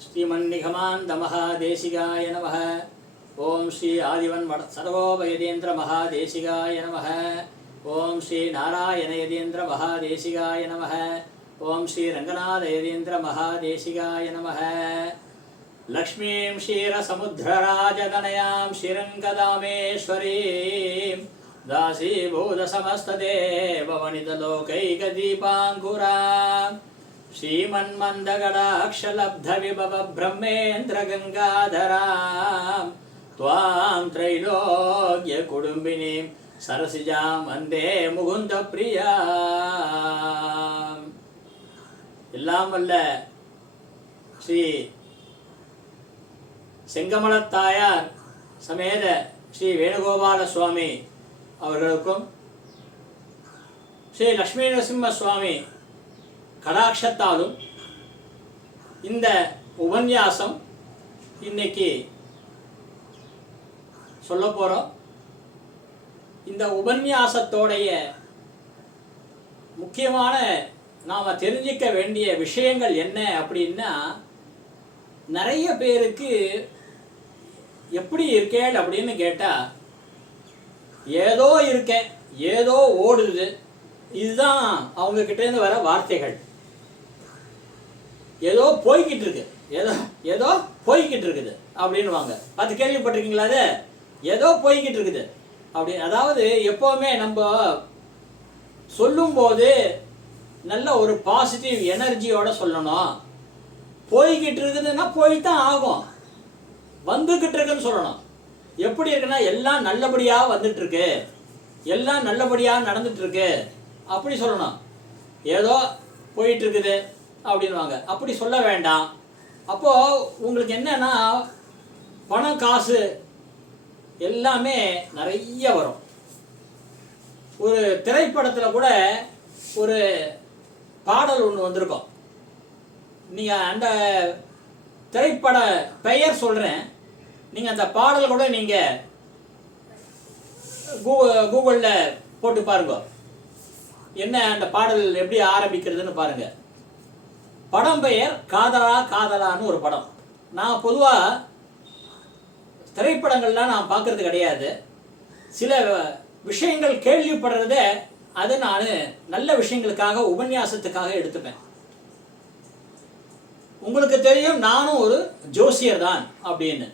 श्रीमन्निघमान्दमः महादेशिगाय नमः। ॐ श्री आदिवन्वट सर्वोपयतीन्द्रमहादेशिगाय नमः। ॐ श्रीनारायणयतीन्द्रमहादेशिगाय नमः। ॐ श्रीरङ्गनाथयतीन्द्रमहादेशिगाय नमः। लक्ष्मीं क्षीरसमुद्रराजगणयां श्रीरङ्गदामेश्वरीं। दासीभूतसमस्तदेववनितलोकैकदीपाङ्कुराम्। श्रीमन्मन्दगडाक्षलब्धविभव ब्रह्मेन्द्रगङ्गाधरां त्वां त्रैलोक्यकुटुम्बिनीं सरसिजां वन्दे मुकुन्दप्रिया எல்லாம் வல்ல ஸ்ரீ செங்கமலத்தாயார் சமேத ஸ்ரீ வேணுகோபால சுவாமி அவர்களுக்கும் ஸ்ரீ லக்ஷ்மி நரசிம்ம சுவாமி கடாட்சத்தாலும் இந்த உபன்யாசம் இன்னைக்கு சொல்ல போகிறோம் இந்த உபன்யாசத்தோடைய முக்கியமான நாம் தெரிஞ்சிக்க வேண்டிய விஷயங்கள் என்ன அப்படின்னா நிறைய பேருக்கு எப்படி இருக்கேன் அப்படின்னு கேட்டால் ஏதோ இருக்கேன் ஏதோ ஓடுது. இதுதான் அவங்கக்கிட்டேருந்து வர வார்த்தைகள். ஏதோ போய்கிட்டு இருக்கு. ஏதோ ஏதோ போய்கிட்டு இருக்குது அப்படின்னுவாங்க. பார்த்து கேள்விப்பட்டிருக்கீங்களா அது? ஏதோ போய்கிட்டு இருக்குது. அப்படி அதாவது எப்போவுமே நம்ம சொல்லும்போது நல்ல ஒரு பாசிட்டிவ் எனர்ஜியோட சொல்லணும். போய்கிட்டு இருக்குதுன்னா போய் தான் ஆகும். வந்துக்கிட்டு இருக்குன்னு சொல்லணும். எப்படி இருக்குன்னா எல்லாம் நல்லபடியாக வந்துட்டு இருக்கு எல்லாம் நல்லபடியாக நடந்துட்டு இருக்கு அப்படி சொல்லணும். ஏதோ போயிட்டு இருக்குது. அப்படின்வாங்க அப்படி சொல்ல வேண்டாம். அப்போது உங்களுக்கு என்னன்னா பணம் காசு எல்லாமே நிறைய வரும். ஒரு திரைப்படத்தில் கூட ஒரு பாடல் ஒன்று வந்திருக்கும். நீங்கள் அந்த திரைப்பட பெயர் சொல்கிறேன் நீங்கள் அந்த பாடல் கூட நீங்கள் கூ கூகுளில் போட்டு பாருங்க. என்ன அந்த பாடல் எப்படி ஆரம்பிக்கிறதுன்னு பாருங்கள் படம் பெயர் காதலா காதலான்னு ஒரு படம். நான் பொதுவாக திரைப்படங்கள்லாம் நான் பார்க்கறது கிடையாது. சில விஷயங்கள் கேள்விப்படுறத அதை நான் நல்ல விஷயங்களுக்காக உபன்யாசத்துக்காக எடுத்துப்பேன். உங்களுக்கு தெரியும் நானும் ஒரு ஜோசியர் தான் அப்படின்னு.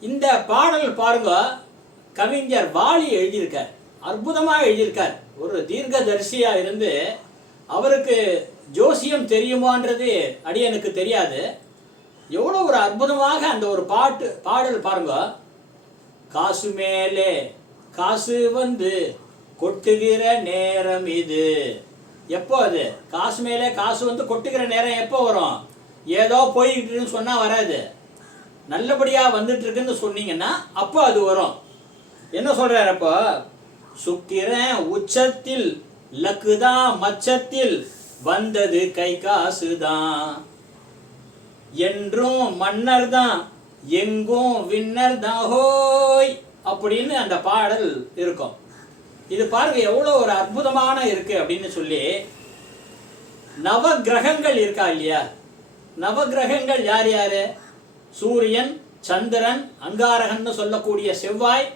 இந்த பாடல் பாருங்க கவிஞர் வாலி எழுதியிருக்கார். அற்புதமாக எழுதியிருக்கார். ஒரு தீர்க்கதரிசியா இருந்து அவருக்கு ஜோசியம் தெரியுமான்றது அடியனுக்கு தெரியாது. எவ்வளோ ஒரு அற்புதமாக அந்த ஒரு பாட்டு பாடல் பாருங்க. காசு மேலே காசு வந்து கொட்டுகிற நேரம் இது. எப்போ அது? காசு மேலே காசு வந்து கொட்டுகிற நேரம் எப்போ வரும்? ஏதோ போய்கிட்டுன்னு சொன்னால் வராது. நல்லபடியாக வந்துட்டு இருக்குன்னு சொன்னீங்கன்னா அப்போ அது வரும். என்ன சொல்கிறார் அப்போ? சுக்கிரன் உச்சத்தில் லக்குதான் மச்சத்தில் வந்தது கை காசு தான் என்றும் மன்னர் தான் எங்கும் வின்னர் தான் ஹோய்! அப்படின்னு அந்த பாடல் இருக்கும். இது பாருங்க எவ்வளோ ஒரு அற்புதமான இருக்கு அப்படின்னு சொல்லி நவ கிரகங்கள் இருக்கா இல்லையா? நவ கிரகங்கள் யார் யாரு? சூரியன் சந்திரன் அங்காரகன்னு சொல்லக்கூடிய செவ்வாய்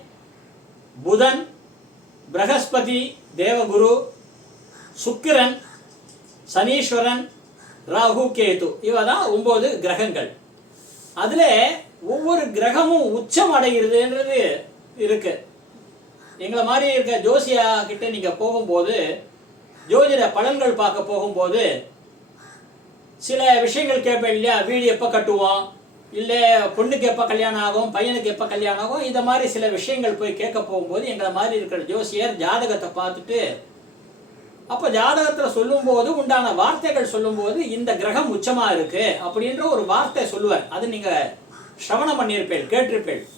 புதன் பிரகஸ்பதி தேவகுரு சுக்கிரன் சனீஸ்வரன் ராகு கேது. இவ தான் ஒன்பது கிரகங்கள். அதில் ஒவ்வொரு கிரகமும் உச்சம் அடைகிறதுன்றது இருக்கு. எங்களை மாதிரி இருக்க ஜோசியா கிட்ட நீங்கள் போகும்போது ஜோதிட பலன்கள் பார்க்க போகும்போது சில விஷயங்கள் கேட்பேன் இல்லையா? வீடு எப்போ கட்டுவோம்? இல்லை பொண்ணுக்கு எப்போ கல்யாணம் ஆகும்? பையனுக்கு எப்போ கல்யாணம் ஆகும்? இந்த மாதிரி சில விஷயங்கள் போய் கேட்க போகும்போது எங்களை மாதிரி இருக்கிற ஜோசியர் ஜாதகத்தை பார்த்துட்டு அப்போ ஜாதகத்தில் சொல்லும்போது உண்டான வார்த்தைகள் சொல்லும்போது இந்த கிரகம் உச்சமாக இருக்கு அப்படின்ற ஒரு வார்த்தை சொல்லுவார். அது நீங்கள் சிரவணம் பண்ணியிருப்பேன் கேட்டிருப்பேன்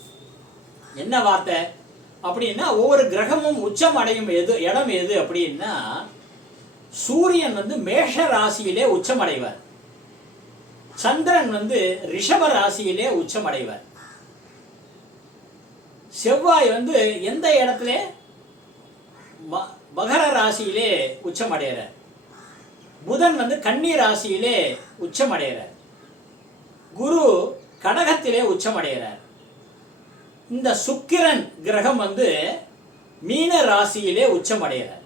என்ன வார்த்தை? அப்படின்னா ஒவ்வொரு கிரகமும் உச்சம் அடையும் எது இடம் எது அப்படின்னா சூரியன் வந்து மேஷ ராசியிலே உச்சம் அடைவார். சந்திரன் வந்து ரிஷப ராசியிலே உச்சம் அடைவார். செவ்வாய் வந்து எந்த இடத்துல? ம- மகர ராசியிலே உச்சம் அடைகிறார் புதன் வந்து கன்னி ராசியிலே உச்சம் அடைகிறார் குரு கடகத்திலே உச்சமடைகிறார். இந்த சுக்கிரன் கிரகம் வந்து மீன ராசியிலே உச்சம் அடையிறார்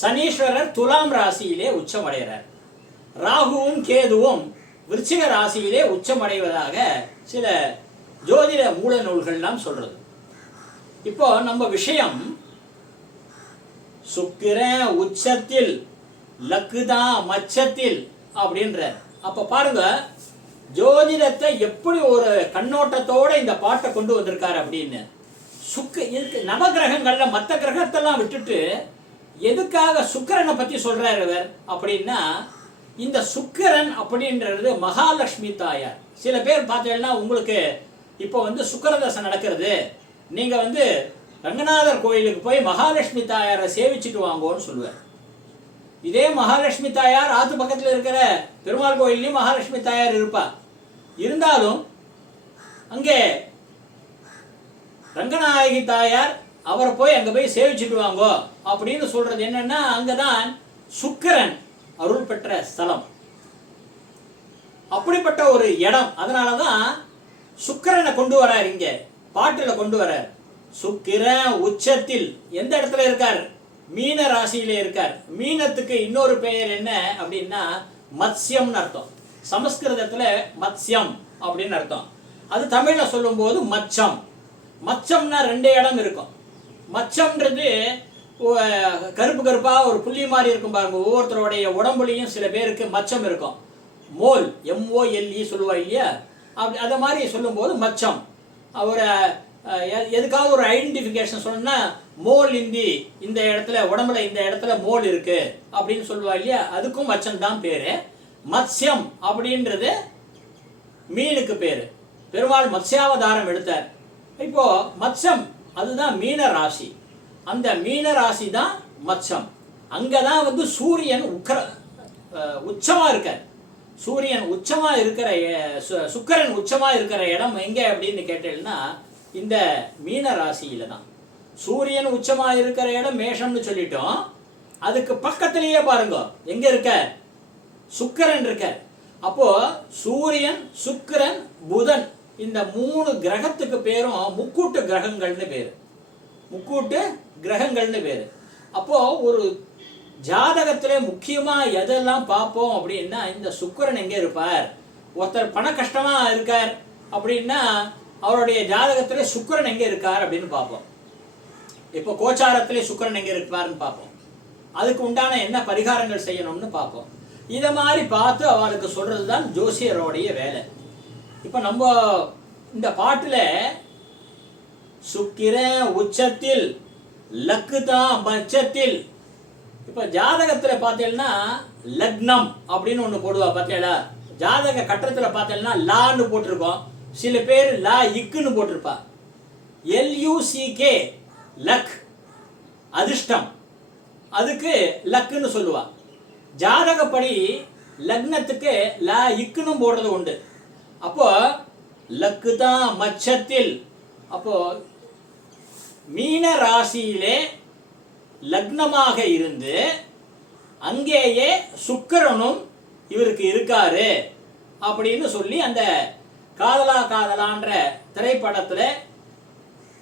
சனீஸ்வரர் துலாம் ராசியிலே உச்சம் அடைகிறார் ராகுவும் கேதுவும் விருச்சிக ராசியிலே உச்சம் அடைவதாக சில ஜோதிட மூல நூல்கள்லாம் சொல்றது. இப்போ நம்ம விஷயம் சுக்கிரன் உச்சத்தில் லக்குதா மச்சத்தில் அப்படின்ற அப்ப பாருங்க ஜோதிடத்தை எப்படி ஒரு கண்ணோட்டத்தோட இந்த பாட்டை கொண்டு வந்திருக்காரு அப்படின்னு. சுக்க இருக்கு நவகிரகங்கள்ல மற்ற கிரகத்தெல்லாம் விட்டுட்டு எதுக்காக சுக்கரனை பத்தி சொல்றாரு இவர் அப்படின்னா இந்த சுக்கிரன் அப்படின்றது மகாலட்சுமி தாயார். சில பேர் பார்த்தீங்கன்னா உங்களுக்கு இப்போ வந்து சுக்கிரதசை நடக்கிறது. நீங்க வந்து ரங்கநாதர் கோயிலுக்கு போய் மகாலட்சுமி தாயாரை சேவிச்சுட்டு வாங்கோன்னு சொல்லுவார். இதே மகாலட்சுமி தாயார் ஆத்து பக்கத்தில் இருக்கிற பெருமாள் கோயில்லையும் மகாலட்சுமி தாயார் இருப்பா. இருந்தாலும் அங்கே ரங்கநாயகி தாயார் அவரை போய் அங்கே போய் சேவிச்சுட்டு வாங்கோ அப்படின்னு சொல்றது என்னன்னா அங்கதான் சுக்கிரன் அருள் பெற்ற ஸ்தலம். அப்படிப்பட்ட ஒரு இடம். அதனால தான் சுக்கரனை கொண்டு வரார் இங்கே. பாட்டில் கொண்டு வரார். சுக்கிரன் உச்சத்தில் எந்த இடத்துல இருக்கார்? மீன ராசியில இருக்கார். மீனத்துக்கு இன்னொரு பெயர் என்ன அப்படின்னா மத்ஸ்யம்னு அர்த்தம். சமஸ்கிருதத்துல மத்ஸ்யம் அப்படின்னு அர்த்தம். அது தமிழ்ல சொல்லும்போது மச்சம். மச்சம்னா ரெண்டு இடம் இருக்கும். மச்சம்ன்றது கருப்பு கருப்பாக ஒரு புள்ளி மாதிரி இருக்கும் பாருங்க. ஒவ்வொருத்தருடைய உடம்புலையும் சில பேருக்கு மச்சம் இருக்கும். மோல் எம்ஓஎல்இ சொல்லுவா இல்லையா? அப்படி அதை மாதிரி சொல்லும்போது மச்சம். ஒரு எதுக்காவது ஒரு ஐடென்டிஃபிகேஷன் சொன்னா மோல் இந்தி இந்த இடத்துல உடம்புல இந்த இடத்துல மோல் இருக்கு அப்படின்னு சொல்லுவா இல்லையா? அதுக்கும் மச்சம் தான் பேரு. மத்ஸ்யம் அப்படின்றது மீனுக்கு பேரு. பெருமாள் மத்ஸ்யாவதாரம் எடுத்தார். இப்போ மச்சம் அதுதான் மீன ராசி. அந்த மீன ராசி தான் மத்ஸ்யம். அங்கதான் வந்து சூரியன் உக்கர உச்சமாக உச்சமா இருக்கார். சூரியன் உச்சமா இருக்கிற சுக்கரன் சு- உச்சமா இருக்கிற இடம் எங்க அப்படின்னு கேட்டேன்னா இந்த மீன ராசியில தான். சூரியன் உச்சமா இருக்கிற இடம் மேஷம்னு சொல்லிட்டோம். அதுக்கு பக்கத்திலேயே பாருங்க. எங்க இருக்க? சுக்கிரன் இருக்க. அப்போ சூரியன் சுக்கிரன் புதன் இந்த மூணு கிரகத்துக்கு பேரும் முக்கூட்டு கிரகங்கள்னு பேரு. முக்கூட்டு கிரகங்கள்னு பேரு. அப்போ ஒரு ஜாதகத்திலே முக்கியமா எதெல்லாம் பார்ப்போம் அப்படின்னா இந்த சுக்கிரன் எங்க இருப்பார்? ஒருத்தர் பண கஷ்டமா இருக்கார் அப்படின்னா அவருடைய ஜாதகத்திலே சுக்கிரன் எங்க இருக்கார் அப்படின்னு பார்ப்போம். இப்போ கோச்சாரத்திலே சுக்கரன் எங்க இருப்பார்னு பார்ப்போம். அதுக்கு உண்டான என்ன பரிகாரங்கள் செய்யணும்னு பார்ப்போம். இதை மாதிரி பார்த்து அவளுக்கு சொல்றது தான் ஜோசியரோடைய வேலை. இப்போ நம்ம இந்த பாட்டில் சுக்கிர உச்சத்தில் லக்குதா மச்சத்தில் இப்போ ஜாதகத்தில் பார்த்தீங்கன்னா லக்னம் அப்படின்னு ஒன்று போடுவா பார்த்தீங்களா ஜாதக கட்டத்தில் பார்த்தீங்கன்னா லான்னு போட்டிருக்கோம். சில பேர் லா இக்குன்னு போட்டிருப்பா. எல்யூசிகே லக் அதிர்ஷ்டம். அதுக்கு லக்குன்னு சொல்லுவா. ஜாதகப்படி லக்னத்துக்கு லா இக்குன்னு போடுறது உண்டு. அப்போ லக்கு தான் மச்சத்தில். அப்போ மீன ராசியிலே லக்னமாக இருந்து அங்கேயே சுக்கரனும் இவருக்கு இருக்காரு அப்படின்னு சொல்லி அந்த காதலா காதலான்ற திரைப்படத்துல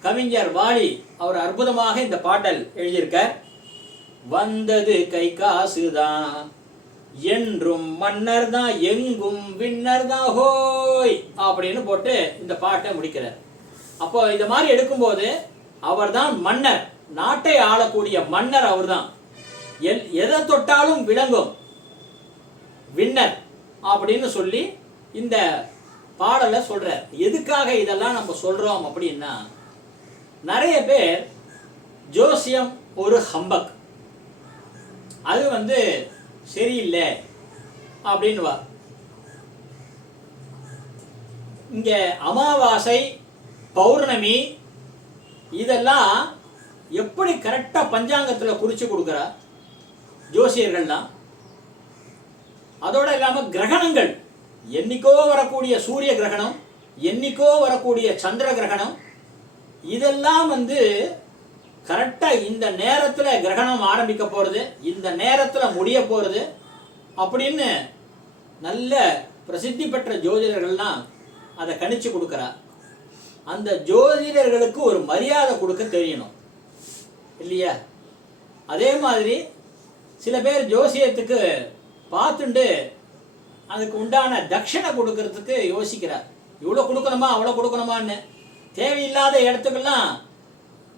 கவிஞர் வாலி அவர் அற்புதமாக இந்த பாடல் எழுதியிருக்கார். வந்தது கை காசுதான் என்றும் மன்னர் தான் எங்கும் வின்னர் தான் ஹோய்! அப்படின்னு போட்டு இந்த பாட்டை முடிக்கிறார். அப்போ இந்த மாதிரி எடுக்கும்போது அவர்தான் மன்னர். நாட்டை ஆளக்கூடிய மன்னர் அவர்தான். எல் எதை தொட்டாலும் விளங்கும் வின்னர் அப்படின்னு சொல்லி இந்த பாடலை சொல்றார். எதுக்காக இதெல்லாம் நம்ம சொல்றோம் அப்படின்னா நிறைய பேர் ஜோசியம் ஒரு ஹம்பக். அது வந்து சரியில்லை அப்படின்னுவா. இங்க அமாவாசை பௌர்ணமி இதெல்லாம் எப்படி கரெக்டா பஞ்சாங்கத்துல குறிச்சு கொடுக்குறா? ஜோசியர்கள்லாம். அதோட இல்லாம கிரகணங்கள். என்னைக்கோ வரக்கூடிய சூரிய கிரகணம் என்னைக்கோ வரக்கூடிய சந்திர கிரகணம் இதெல்லாம் வந்து கரெக்டாக இந்த நேரத்தில் கிரகணம் ஆரம்பிக்க போகிறது இந்த நேரத்தில் முடிய போகிறது அப்படின்னு நல்ல பிரசித்தி பெற்ற ஜோதிடர்கள்லாம் அதை கணிச்சு கொடுக்குறா. அந்த ஜோதிடர்களுக்கு ஒரு மரியாதை கொடுக்க தெரியணும். இல்லையா? அதே மாதிரி சில பேர் ஜோசியத்துக்கு பார்த்துண்டு அதுக்கு உண்டான தட்சிணை கொடுக்கறதுக்கு யோசிக்கிறார். இவ்வளோ கொடுக்கணுமா? அவ்வளோ கொடுக்கணுமான்னு. தேவையில்லாத இடத்துக்கெல்லாம்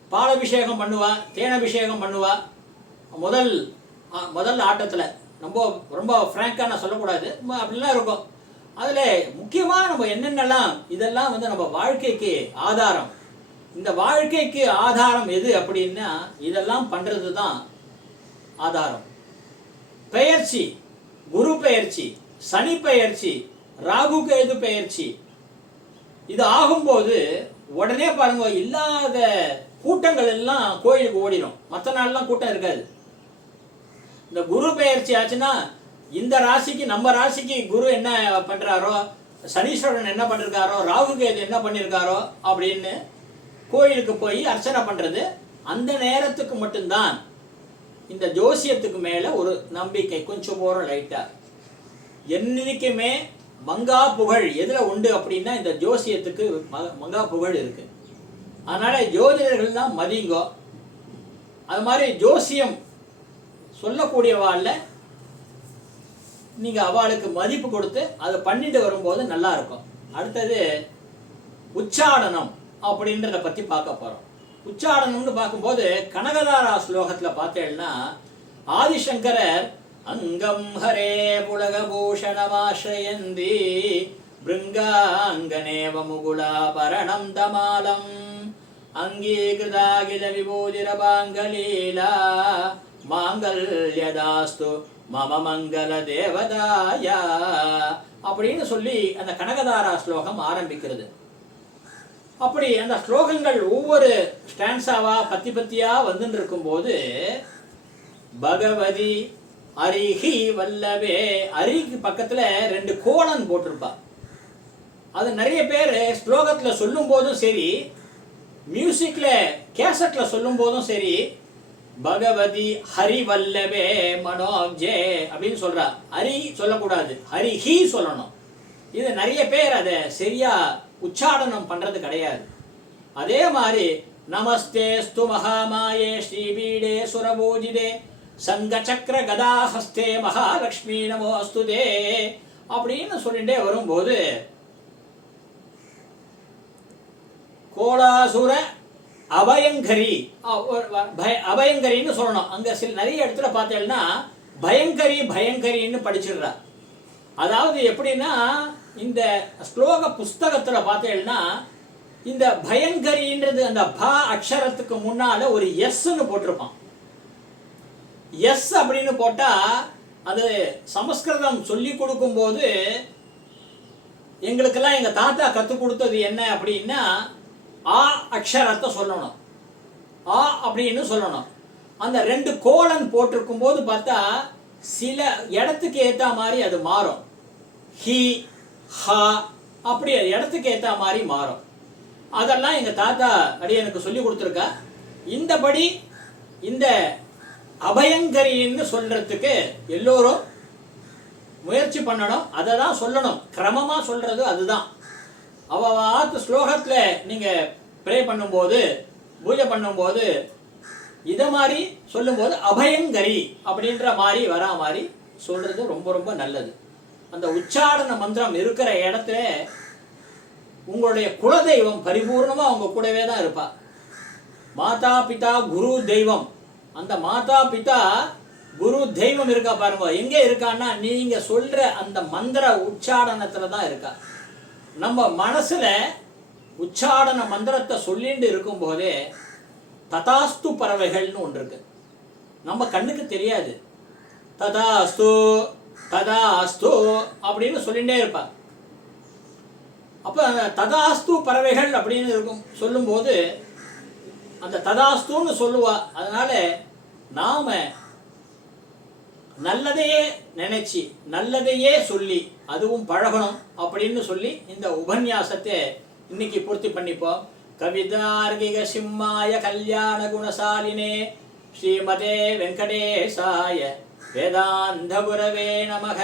பாலபிஷேகம் பண்ணுவா தேனபிஷேகம் பண்ணுவா. முதல் ஆ, முதல் ஆட்டத்தில் ரொம்ப ரொம்ப ஃப்ராங்காக நான் சொல்லக்கூடாது. அப்படிலாம் இருக்கும். அதில் முக்கியமாக நம்ம என்னென்னலாம் இதெல்லாம் வந்து நம்ம வாழ்க்கைக்கு ஆதாரம். இந்த வாழ்க்கைக்கு ஆதாரம் எது அப்படின்னா இதெல்லாம் பண்ணுறது தான் ஆதாரம். பெயர்ச்சி குரு பெயர்ச்சி. சனி பெயர்ச்சி ராகு கேது பெயர்ச்சி. இது ஆகும்போது உடனே பாருங்க இல்லாத கூட்டங்கள் எல்லாம் கோயிலுக்கு ஓடிடும் மற்ற நாள்லாம் கூட்டம் இருக்காது. இந்த குரு பெயர்ச்சி ஆச்சுன்னா இந்த ராசிக்கு நம்ம ராசிக்கு குரு என்ன பண்றாரோ சனீஸ்வரன் என்ன பண்ணிருக்காரோ ராகு கேது என்ன பண்ணிருக்காரோ அப்படின்னு கோயிலுக்கு போய் அர்ச்சனை பண்றது அந்த நேரத்துக்கு மட்டும்தான். இந்த ஜோசியத்துக்கு மேல ஒரு நம்பிக்கை கொஞ்சம் போற லைட்டா என்னைக்குமே மங்கா புகழ் எதில் உண்டு அப்படின்னா இந்த ஜோசியத்துக்கு ம- மங்கா புகழ் இருக்கு. அதனால ஜோதிடர்கள்லாம் மதிங்கோ. அது மாதிரி ஜோசியம் சொல்லக்கூடியவாள்ல நீங்கள் அவளுக்கு மதிப்பு கொடுத்து அதை பண்ணிட்டு வரும்போது நல்லா இருக்கும். அடுத்தது உச்சாடனம் அப்படின்றத பற்றி பார்க்க போகிறோம் உச்சாடனம்னு பார்க்கும்போது கனகதாரா ஸ்லோகத்தில் பார்த்தேன்னா ஆதிசங்கரர் அங்கம் ஹரே புலகபூஷணமாශ්‍රயந்தி பிருங்காங்கனேவ முகுலாபரணம் தமாலம். அங்கீகிருதாகில விபூதிரபாங்கலீலா மாங்கல்யதாஸ்து மம மங்கள தேவதாயா. அப்படின்னு சொல்லி அந்த கனகதாரா ஸ்லோகம் ஆரம்பிக்கிறது. அப்படி அந்த ஸ்லோகங்கள் ஒவ்வொரு ஸ்டான்ஸாவா பத்தி பத்தியா வந்துட்டு இருக்கும்போது பகவதி அரிஹி வல்லவே அரிக்கு பக்கத்துல ரெண்டு கோலன் போட்டிருப்பா. அது நிறைய பேர் ஸ்லோகத்துல சொல்லும் போதும் சரி மியூசிக்ல கேசட்ல சொல்லும் போதும் சரி பகவதி ஹரி வல்லவே மனோஜே அப்படின்னு சொல்றா. ஹரி சொல்லக்கூடாது ஹரி ஹி சொல்லணும். இது நிறைய பேர் அதை சரியா உச்சாடனம் பண்றது கிடையாது. அதே மாதிரி நமஸ்தே ஸ்து மகாமாயே ஸ்ரீபீடே சுரபூஜிதே. சங்க சக்கர கதாஹஸ்தே மகாலட்சுமி நமோ அஸ்துதே அப்படின்னு சொல்லிட்டே வரும்போது கோலாசுர அபயங்கரி. பய- அபயங்கரின்னு சொல்லணும். அங்க சில நிறைய இடத்துல பார்த்தேன்னா பயங்கரி பயங்கரின்னு படிச்சிடுறா அதாவது எப்படின்னா இந்த ஸ்லோக புஸ்தகத்துல பார்த்தேன்னா இந்த பயங்கரின்றது அந்த ப அக்ஷரத்துக்கு முன்னால ஒரு எஸ்ன்னு போட்டிருப்பான். எஸ் அப்படின்னு போட்டா அது சமஸ்கிருதம் சொல்லி கொடுக்கும்போது எங்களுக்கெல்லாம் எங்க தாத்தா கற்றுக் கொடுத்தது என்ன அப்படின்னா ஆ அக்ஷரத்தை சொல்லணும். ஆ அப்படின்னு சொல்லணும். அந்த ரெண்டு கோலன் போட்டிருக்கும் போது பார்த்தா சில இடத்துக்கு ஏத்த மாதிரி அது மாறும். ஹி ஹா அப்படி இடத்துக்கு ஏத்த மாதிரி மாறும். அதெல்லாம் எங்க தாத்தா அடி எனக்கு சொல்லி கொடுத்துருக்கா. இந்தபடி இந்த அபயங்கரின்னு சொல்றதுக்கு எல்லோரும் முயற்சி பண்ணணும் அதை தான் சொல்லணும். கிரமமாக சொல்றது அதுதான். அவாத்து ஸ்லோகத்தில் நீங்கள் ப்ரே பண்ணும்போது பூஜை பண்ணும்போது இதை மாதிரி சொல்லும்போது அபயங்கரி அப்படின்ற மாதிரி வரா மாதிரி சொல்றது ரொம்ப ரொம்ப நல்லது. அந்த உச்சாரண மந்திரம் இருக்கிற இடத்துல உங்களுடைய குலதெய்வம் பரிபூர்ணமாக அவங்க கூடவே தான் இருப்பா. மாதா பிதா குரு தெய்வம் அந்த மாதா பிதா குரு தெய்வம் இருக்கா பாருங்க. எங்க இருக்கான்னா நீங்க சொல்ற அந்த மந்திர உச்சாடனத்துல தான் இருக்கா. நம்ம மனசுல உச்சாடன மந்திரத்தை சொல்லிட்டு இருக்கும்போதே ததாஸ்து பறவைகள்னு ஒன்று இருக்கு. நம்ம கண்ணுக்கு தெரியாது. ததாஸ்து ததாஸ்து அப்படின்னு சொல்லிட்டே இருப்பா. அப்போ ததாஸ்து பறவைகள் அப்படின்னு இருக்கும் சொல்லும்போது அந்த ததாஸ்துன்னு சொல்லுவா. அதனால நாம நல்லதையே நினைச்சு நல்லதையே சொல்லி அதுவும் பழகணும் அப்படின்னு சொல்லி இந்த உபன்யாசத்தை இன்னைக்கு பூர்த்தி பண்ணிப்போம். கவிதார்கிக சிம்மாய கல்யாண குணசாலினே ஸ்ரீமதே வெங்கடேசாய வேதாந்த குரவே நமக.